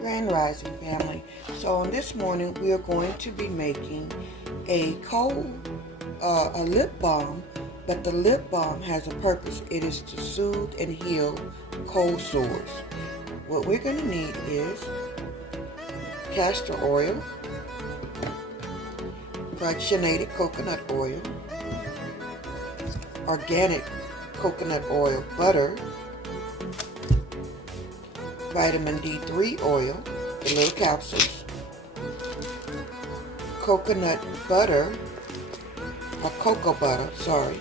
Grand Rising family. So this morning we are going to be making a lip balm, but the lip balm has a purpose. It is to soothe and heal cold sores. What we're going to need is castor oil, fractionated coconut oil, organic coconut oil butter, vitamin D3 oil, the little capsules, coconut butter, or cocoa butter, sorry,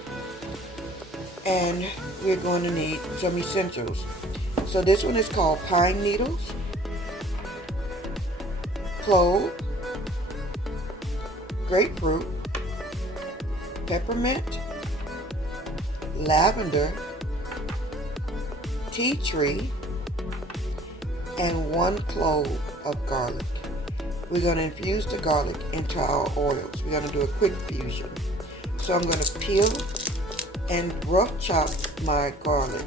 and we're going to need some essentials. So this one is called pine needles, clove, grapefruit, peppermint, lavender, tea tree, and 1 clove of garlic. We're going to infuse the garlic into our oils. We're going to do a quick fusion. So I'm going to peel and rough chop my garlic.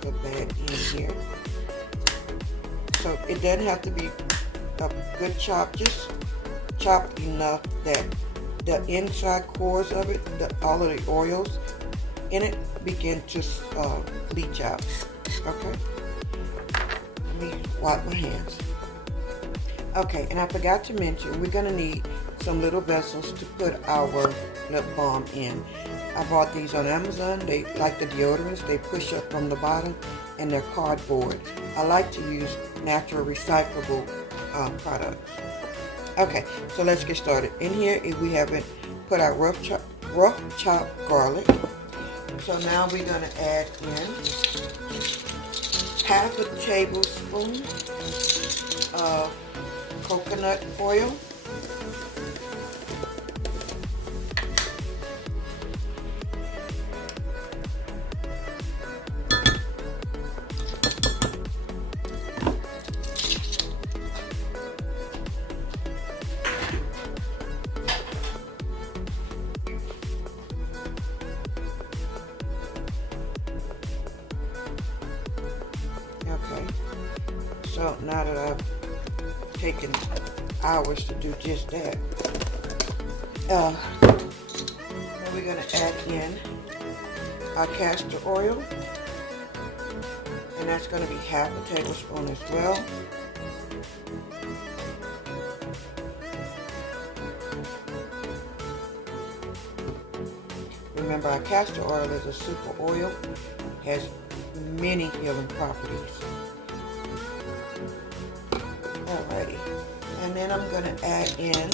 Put that in here. So it doesn't have to be a good chop, just chopped enough that the inside cores of it, all of the oils in it begin to leach out. Okay, let me wipe my hands. Okay, and I forgot to mention, we're going to need some little vessels to put our lip balm in. I bought these on Amazon. They, like the deodorants, they push up from the bottom and they're cardboard. I like to use natural recyclable products. Okay, so let's get started. In here, if we haven't put our rough chopped garlic. So now we're going to add in half a tablespoon of coconut oil. Okay, so now that I've taken hours to do just that, now we're going to add in our castor oil, and that's going to be half a tablespoon as well. Remember, our castor oil is a super oil, has many healing properties. Alrighty, and then I'm going to add in,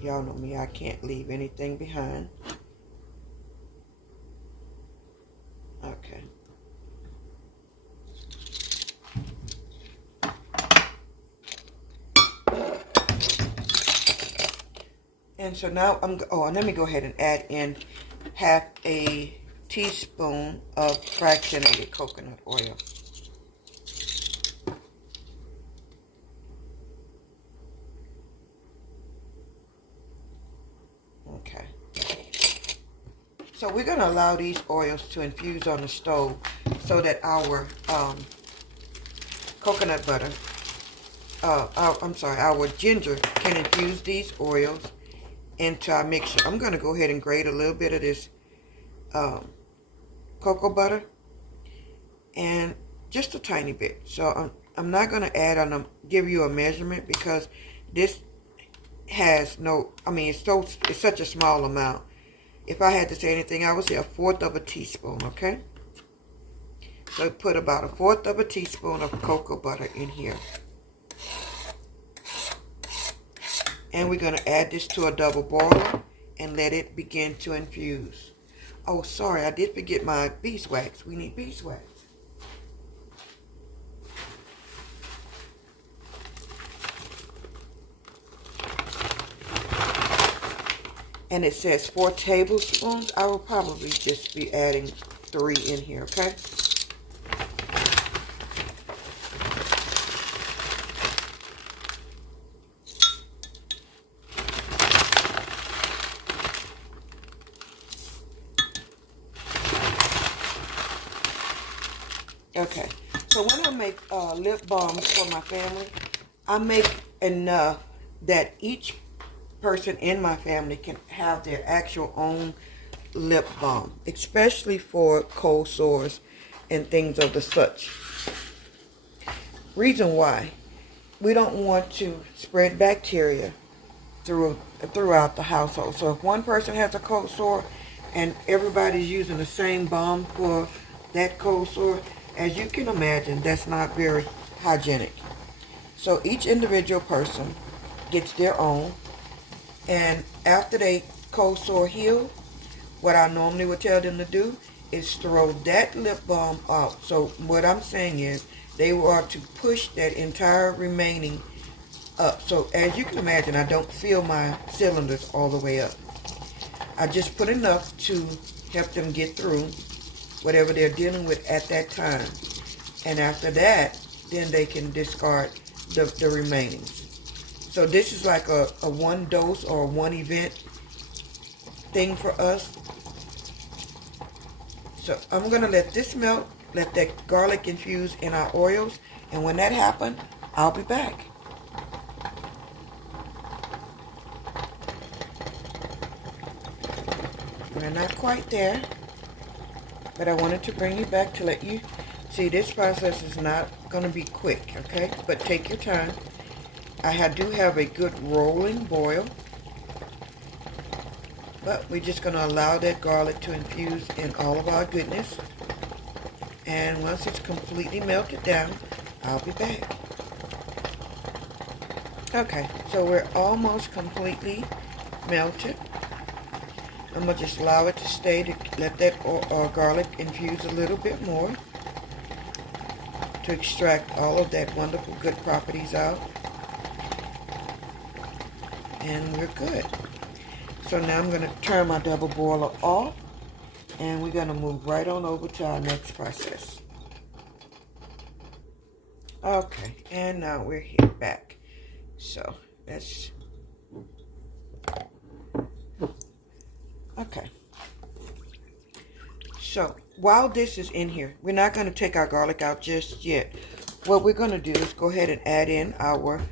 y'all know me, I can't leave anything behind. Okay. And so now and let me go ahead and add in half a teaspoon of fractionated coconut oil. Okay. So we're going to allow these oils to infuse on the stove so that our coconut butter, our ginger can infuse these oils into our mixture. I'm going to go ahead and grate a little bit of this cocoa butter, and just a tiny bit. So I'm not going to add on give you a measurement, because this has no, it's such a small amount. If I had to say anything, I would say 1/4 of a teaspoon. Okay, so put about 1/4 of a teaspoon of cocoa butter in here. And we're going to add this to a double boiler and let it begin to infuse. Oh, sorry, I did forget my beeswax. We need beeswax. And it says 4 tablespoons. I will probably just be adding 3 in here, okay? make lip balms for my family, I make enough that each person in my family can have their actual own lip balm, especially for cold sores and things of the such. Reason why: we don't want to spread bacteria throughout the household. So if one person has a cold sore and everybody's using the same balm for that cold sore, as you can imagine, that's not very hygienic. So each individual person gets their own, and after they cold sore heal, what I normally would tell them to do is throw that lip balm out. So what I'm saying is they are to push that entire remaining up. So as you can imagine, I don't fill my cylinders all the way up. I just put enough to help them get through whatever they're dealing with at that time. And after that, then they can discard the remaining. So this is like a one dose or one event thing for us. So I'm going to let this melt, let that garlic infuse in our oils, and when that happens, I'll be back. We're not quite there, but I wanted to bring you back to let you see this process is not going to be quick, okay? But take your time. I do have a good rolling boil, but we're just going to allow that garlic to infuse in all of our goodness. And once it's completely melted down, I'll be back. Okay, so we're almost completely melted. I'm going to just allow it to stay to let that garlic infuse a little bit more to extract all of that wonderful good properties out. And we're good. So now I'm going to turn my double boiler off, and we're going to move right on over to our next process. Okay, and now we're here back. So that's okay. So while this is in here, we're not going to take our garlic out just yet. What we're going to do is go ahead and add in our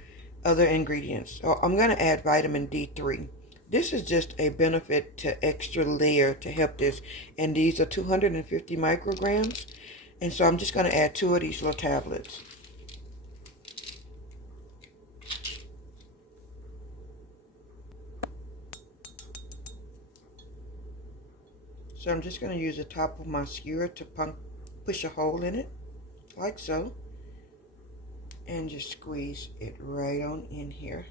other ingredients. So I'm going to add vitamin D3. This is just a benefit to extra layer to help this. And these are 250 micrograms. And so I'm just going to add 2 of these little tablets. So I'm just going to use the top of my skewer to push a hole in it, like so. And just squeeze it right on in here.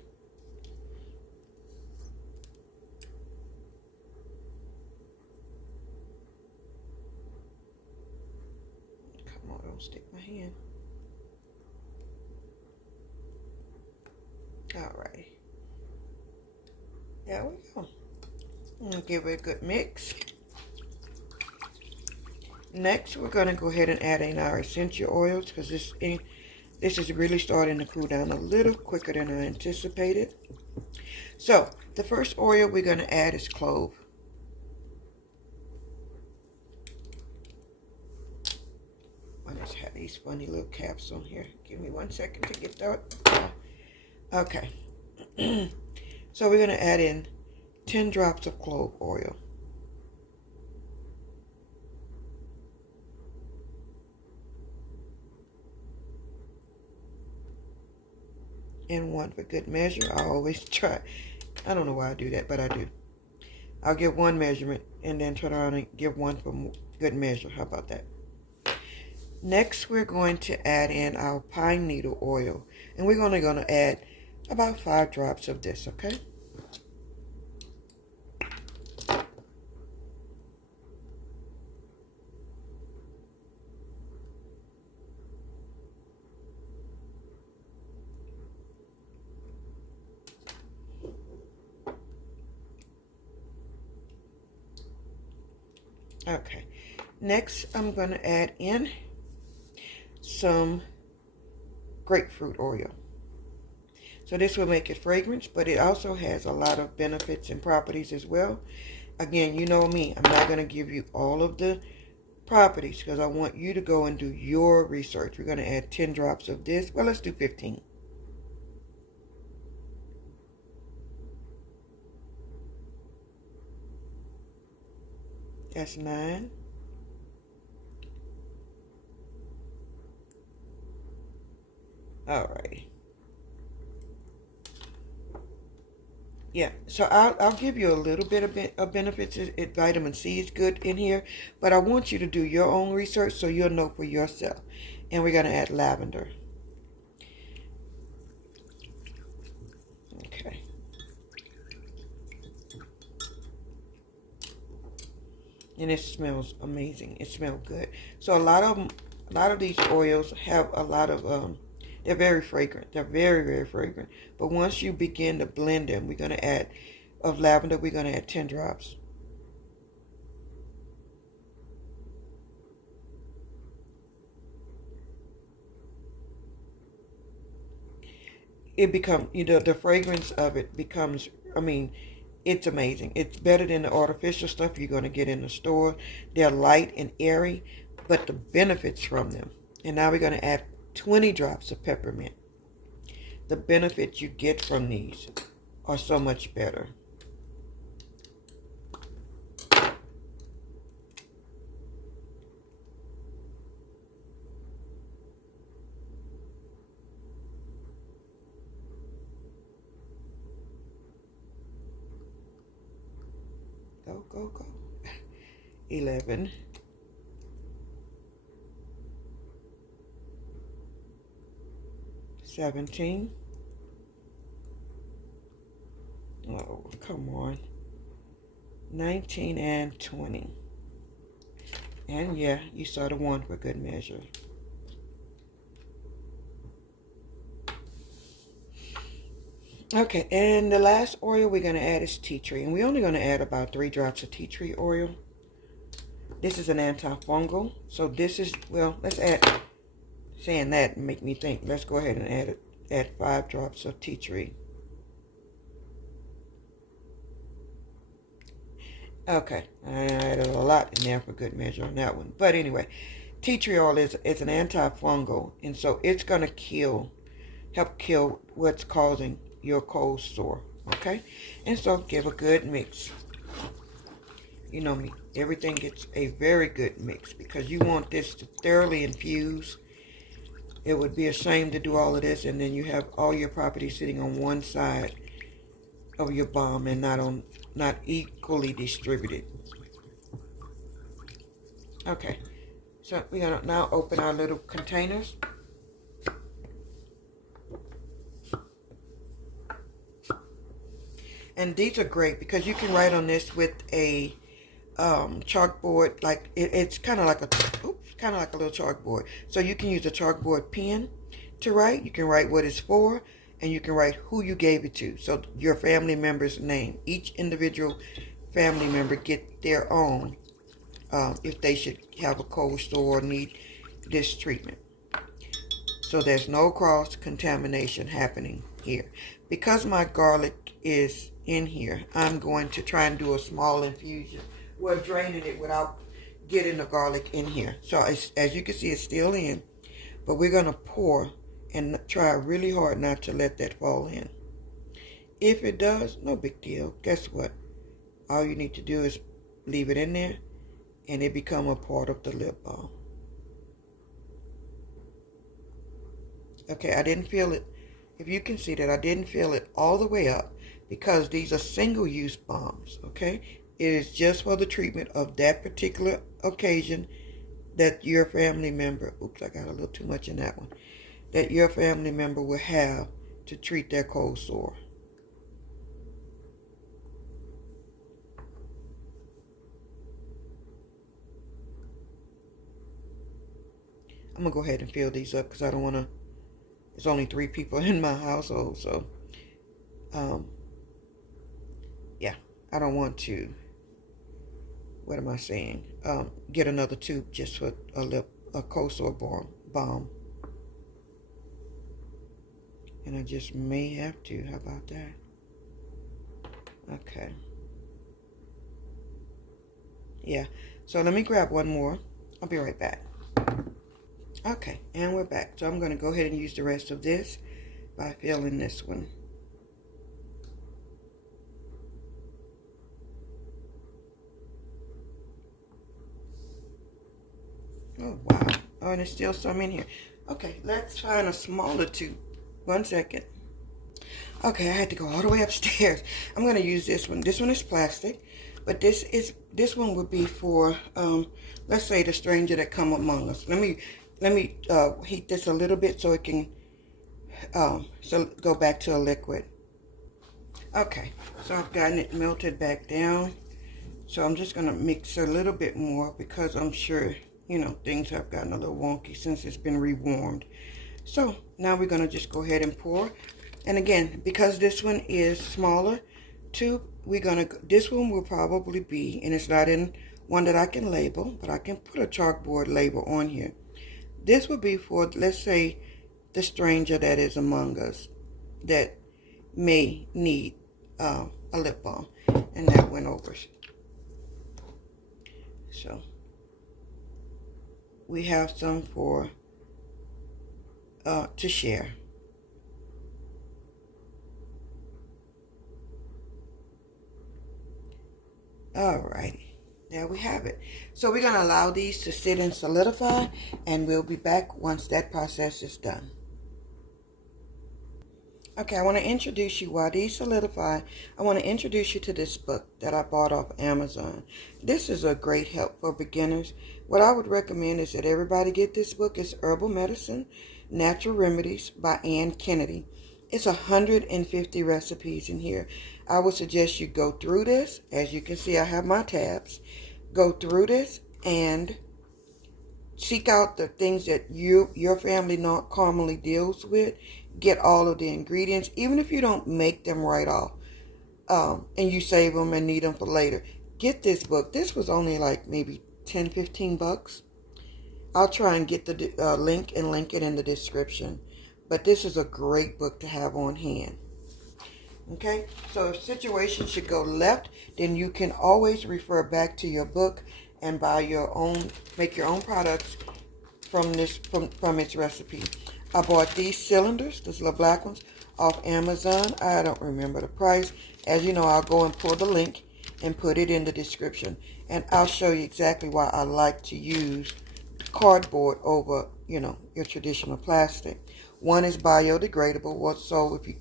Come on, don't stick my hand. Alrighty. There we go. I'm going to give it a good mix. Next, we're going to go ahead and add in our essential oils, because this is really starting to cool down a little quicker than I anticipated. So, the first oil we're going to add is clove. I just have these funny little caps on here. Give me 1 second to get that. Okay. So, we're going to add in 10 drops of clove oil. And 1 for good measure. I always try. I don't know why I do that, but I do. I'll give 1 measurement and then turn around and give 1 for good measure. How about that? Next, we're going to add in our pine needle oil. And we're only going to add about 5 drops of this, okay? Okay, next I'm going to add in some grapefruit oil. So this will make it fragrance, but it also has a lot of benefits and properties as well. Again, you know me, I'm not going to give you all of the properties because I want you to go and do your research. We're going to add 10 drops of this. Well, let's do 15. That's 9. All right. Yeah, so I'll give you a little bit of benefits. Vitamin C is good in here, but I want you to do your own research so you'll know for yourself. And we're going to add lavender. Okay. And it smells amazing. It smells good. So a lot of these oils have a lot of they're very fragrant. They're very, very fragrant. But once you begin to blend them, we're going to add of lavender. We're going to add 10 drops. It becomes, the fragrance of it becomes, it's amazing. It's better than the artificial stuff you're going to get in the store. They're light and airy, but the benefits from them. And now we're going to add 20 drops of peppermint. The benefits you get from these are so much better. Go, go, go. 11. 17. Oh, come on. 19 and 20. And yeah, you saw the one for good measure. Okay, and the last oil we're going to add is tea tree. And we're only going to add about 3 drops of tea tree oil. This is an antifungal. So this is, well, let's add, saying that make me think. Let's go ahead and add 5 drops of tea tree. Okay, I added a lot in there for good measure on that one. But anyway, tea tree oil is an antifungal. And so it's going to help kill what's causing your cold sore. Okay? And so give a good mix. You know me, everything gets a very good mix because you want this to thoroughly infuse. It would be a shame to do all of this and then you have all your properties sitting on one side of your balm and not equally distributed. Okay, so we're going to now open our little containers. And these are great because you can write on this with a chalkboard. Like it's kind of like a little chalkboard. So you can use a chalkboard pen to write. You can write what it's for, and you can write who you gave it to. So your family member's name. Each individual family member get their own if they should have a cold sore or need this treatment. So there's no cross-contamination happening here. Because my garlic is in here, I'm going to try and do a small infusion. We're draining it without getting the garlic in here. So as you can see, it's still in. But we're going to pour and try really hard not to let that fall in. If it does, no big deal. Guess what? All you need to do is leave it in there and it become a part of the lip balm. Okay, I didn't feel it. If you can see that, I didn't fill it all the way up because these are single-use balms, okay? It is just for the treatment of that particular occasion that your family member, oops, I got a little too much in that one, that your family member will have to treat their cold sore. I'm going to go ahead and fill these up because I don't want to. There's only 3 people in my household, so yeah, I don't want to, what am I saying, get another tube just for a cold sore balm. And I just may have to. How about that? Okay. Yeah, so let me grab one more I'll be right back. Okay, and we're back. So I'm going to go ahead and use the rest of this by filling this one. Oh, wow. Oh, and there's still some in here. Okay, let's find a smaller tube. 1 second. Okay, I had to go all the way upstairs. I'm going to use this one. This one is plastic, but this one would be for, let's say, the stranger that come among us. Let me heat this a little bit so it can go back to a liquid. Okay, so I've gotten it melted back down. So I'm just going to mix a little bit more because I'm sure, you know, things have gotten a little wonky since it's been rewarmed. So now we're going to just go ahead and pour. And again, because this one is smaller tube, this one will probably be, and it's not in one that I can label, but I can put a chalkboard label on here. This will be for, let's say, the stranger that is among us that may need a lip balm. And that went over. So we have some for to share. Alrighty, there we have it. So we're going to allow these to sit and solidify, and we'll be back once that process is done. Okay, I want to introduce you, while these solidify, I want to introduce you to this book that I bought off Amazon. This is a great help for beginners. What I would recommend is that everybody get this book. It's Herbal Medicine, Natural Remedies by Ann Kennedy. It's 150 recipes in here. I would suggest you go through this. As you can see, I have my tabs. Go through this and seek out the things that your family not commonly deals with. Get all of the ingredients, even if you don't make them right off, and you save them and need them for later. Get this book. This was only like maybe 10, 15 bucks. I'll try and get the link and link it in the description. But this is a great book to have on hand. Okay, so if situations should go left, then you can always refer back to your book and buy your own, make your own products from its recipe. I bought these cylinders, these little black ones, off Amazon. I don't remember the price. As you know, I'll go and pull the link and put it in the description. And I'll show you exactly why I like to use cardboard over, you know, your traditional plastic. One is biodegradable, so if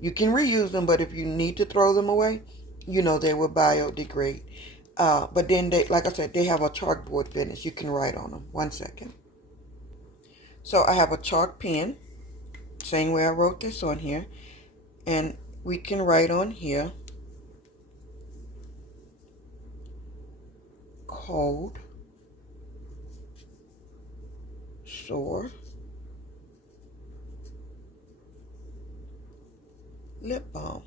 you can reuse them, but if you need to throw them away, you know they will biodegrade. But then they, like I said, they have a chalkboard finish. You can write on them. 1 second. So I have a chalk pen, same way I wrote this on here, and we can write on here cold sore lip balm.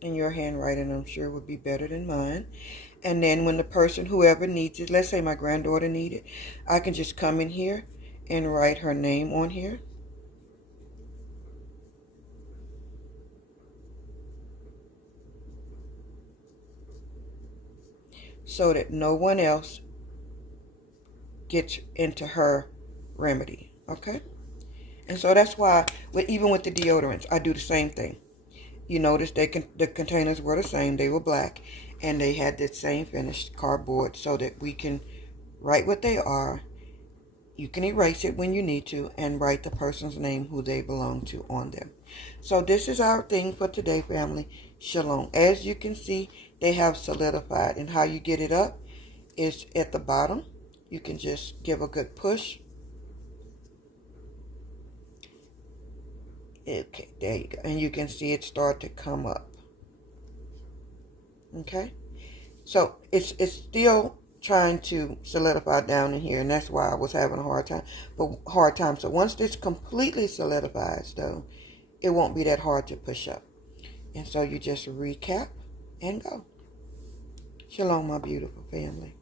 And your handwriting, I'm sure, would be better than mine. And then when the person, whoever needs it, let's say my granddaughter needs it, I can just come in here and write her name on here. So that no one else gets into her remedy, okay? And so that's why, even with the deodorants, I do the same thing. You notice the containers were the same. They were black, and they had that same finished cardboard so that we can write what they are. You can erase it when you need to and write the person's name, who they belong to, on them. So this is our thing for today, family. Shalom. As you can see, they have solidified, and how you get it up is at the bottom. You can just give a good push. Okay, there you go. And you can see it start to come up. Okay? So it's still trying to solidify down in here, and that's why I was having a hard time. So once this completely solidifies, though, it won't be that hard to push up. And so you just recap and go. Shalom, my beautiful family.